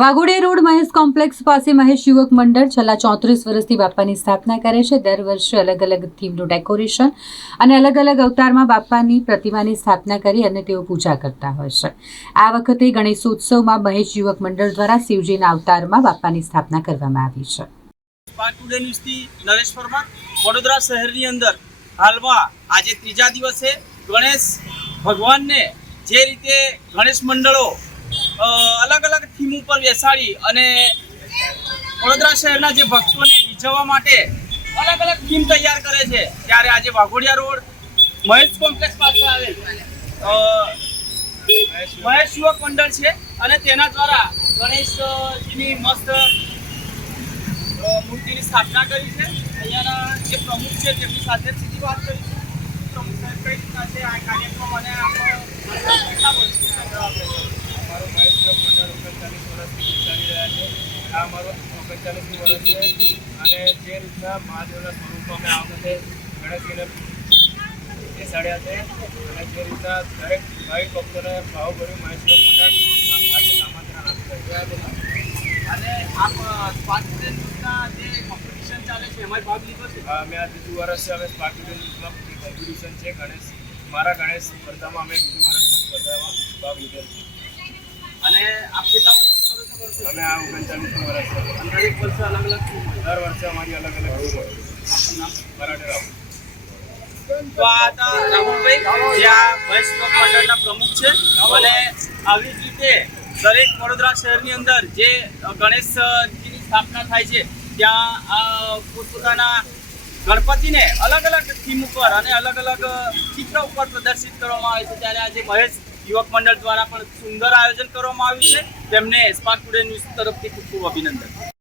Waghodia road Mahesh complex પાસે મહેશ યુવક મંડળ છેલ્લા ચોત્રીસ વર્ષથી બાપાની સ્થાપના કરે છે. દર વર્ષે અલગ અલગ થીમનું ડેકોરેશન અને અલગ અલગ અવતારમાં બાપાની પ્રતિમાની સ્થાપના કરી અને તેઓ પૂજા કરતા હોય છે. આ વખતે ગણેશોત્સવમાં મહેશ યુવક મંડળ દ્વારા શિવજીના અવતારમાં બાપાની સ્થાપના કરવામાં આવી છે. સ્પાર્ક ટુડે ન્યૂઝથી વડોદરા શહેરની અંદર હાલમાં આજે ત્રીજા દિવસે ગણેશ ભગવાનને જે રીતે ગણેશ મંડળો અલગ અલગ થીમ ઉપર બેસાડી અને વડોદરા શહેરના જે ભક્તોને રીઝવવા માટે અલગ અલગ થીમ તૈયાર કરે છે. ત્યારે આજે વાઘોડિયા રોડ, મહેશ કોમ્પ્લેક્સ પાસે આવેલ. મહેશ યુવક મંડળ છે અને તેના દ્વારા ગણેશજીની મસ્ત મૂર્તિની સ્થાપના કરી છે. અહીંયાના જે પ્રમુખ છે તેમની સાથે સીધી વાત કરી છે. પ્રમુખ સાહેબ કઈ રીતના છે આ કાર્યક્રમ અને આપણે કેટલા વર્ષથી આ જવાબ લેશો? અમારો મહેશ યોગ મંડળ ઓગણચાલીસ વર્ષથી ચાલી રહ્યા છે અને જે રીતના મહાદેવના સ્વરૂપ અમે અને જે રીતના દરેક ભાઈ ભક્તોને ભાવભર્યું મહેશ યોગ મંડળ આમંત્રણ આપી અને આપ ન્યૂઝના જે કોમ્પિટિશન ચાલે છે એમાં ભાગ લીધો છે હા, ત્રીજું વર્ષ છે અમે સ્પાર્ક કોમ્પિટિશન છે ગણેશ મારા ગણેશ સ્પર્ધામાં અમે બીજું વર્ષમાં સ્પર્ધામાં ભાગ લીધો છે અને અમે આ ઓગણચાલીસમી વર્ષ છે. અને વર્ષે અલગ અલગ દર વર્ષે અમારી અલગ અલગ ટીમ હોય? આપણું નામ મરાઠે રાવ તો આ હતા રાહુલભાઈ જે આ મંડળના પ્રમુખ છે. અને આવી જ રીતે દરેક વડોદરા શહેરની અંદર જે ગણેશજીની સ્થાપના થાય છે, ત્યાં પોતપોતાના ગણપતિને અલગ અલગ થીમ ઉપર અને અલગ અલગ ચિત્ર ઉપર પ્રદર્શિત કરવામાં આવે છે. ત્યારે આજે મહેશ યુવક મંડળ દ્વારા પણ સુંદર આયોજન કરવામાં આવ્યું છે. તેમને સ્પાર્ક ટુડે ન્યૂઝ તરફથી ખૂબ ખૂબ અભિનંદન.